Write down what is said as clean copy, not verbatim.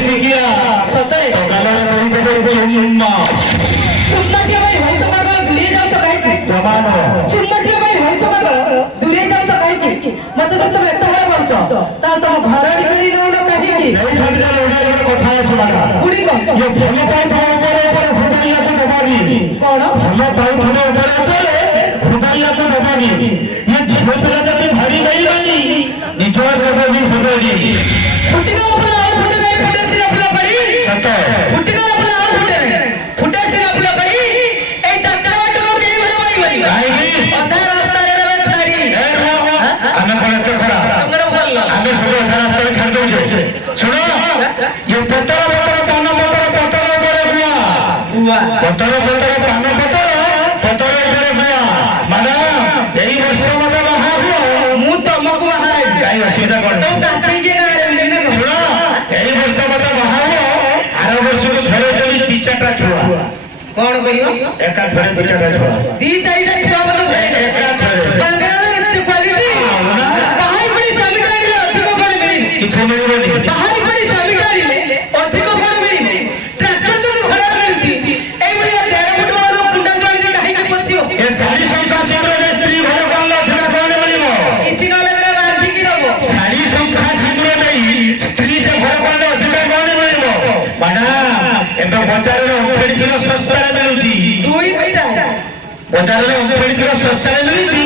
बसिकिया सतरे तो गला करी चुम्मा चुम्मटिया भाई होई चुम्मा कर दूरे जाऊ काहे की जमानो चुम्मटिया भाई होई चुम्मा कर दूरे जाऊ काहे की मते तो तुम एत बड़ा बोलछ ता तुम घराड़ी करी नउनो काहे की नहीं घंटा लोडा कथा सुना गुडी को ये भलो पाई ऊपर फुटाइया को दबानी कौन भलो पाई ऊपर फुटाइया को दबानी ये झियो पिला जति भारी नहीं बनी निजोर दबानी फुटाई फुटिका ऊपर और फुटे नहीं फुटे सिरा फुला करी सत फुटिका ऊपर और फुटे नहीं फुटे सिरा फुला करी ए जात्रा वाट को केही भर पाई काहे अधा रास्ता रे छाड़ी आमे कोन तो खरा तंगड़ भल आमे सब अधा रास्ता रे छाड़ दउजे सुनो ये पतर पान पतर ऊपर बुआ पतर पान पतर ऊपर बुआ माना एई वर्ष मते बाहा हुआ मु तमको हाय काई असुविधा कोन तुम काटे के ना रे सुनो एई वर्ष मते बाहा हुआ आर वर्ष को घरे देली ती चारटा छुआ कौन करियो एका घरे दो चारटा छुआ दी चारिटा छुआ मत धरे एका घरे बांग्ला एते क्वालिटी बाहाई पड़ी स्वामी काढिले अधिक कोन मिली किछु नहीं बोली बाहाई पड़ी स्वामी काढिले अधिक कोन मिली ट्रैक्टर तो घोड़ा मिलची एई बड़ी 1.5 फुट वाला कुंडा चली जे काहे के पसियो ए सारी संख्या सिंद्र स्त्री घर काल थिला कोन मिलिबो किछि नले जरा रांधी की दबो सारी संख्या सिंद्र नहीं स्त्री के घर काल थिला कोन मिलिबो माना एबे बाजार रे ओफेड किलो सस्ता रे मिलुची दुई पैसा बाजार रे ओफेड किलो सस्ता रे मिलुची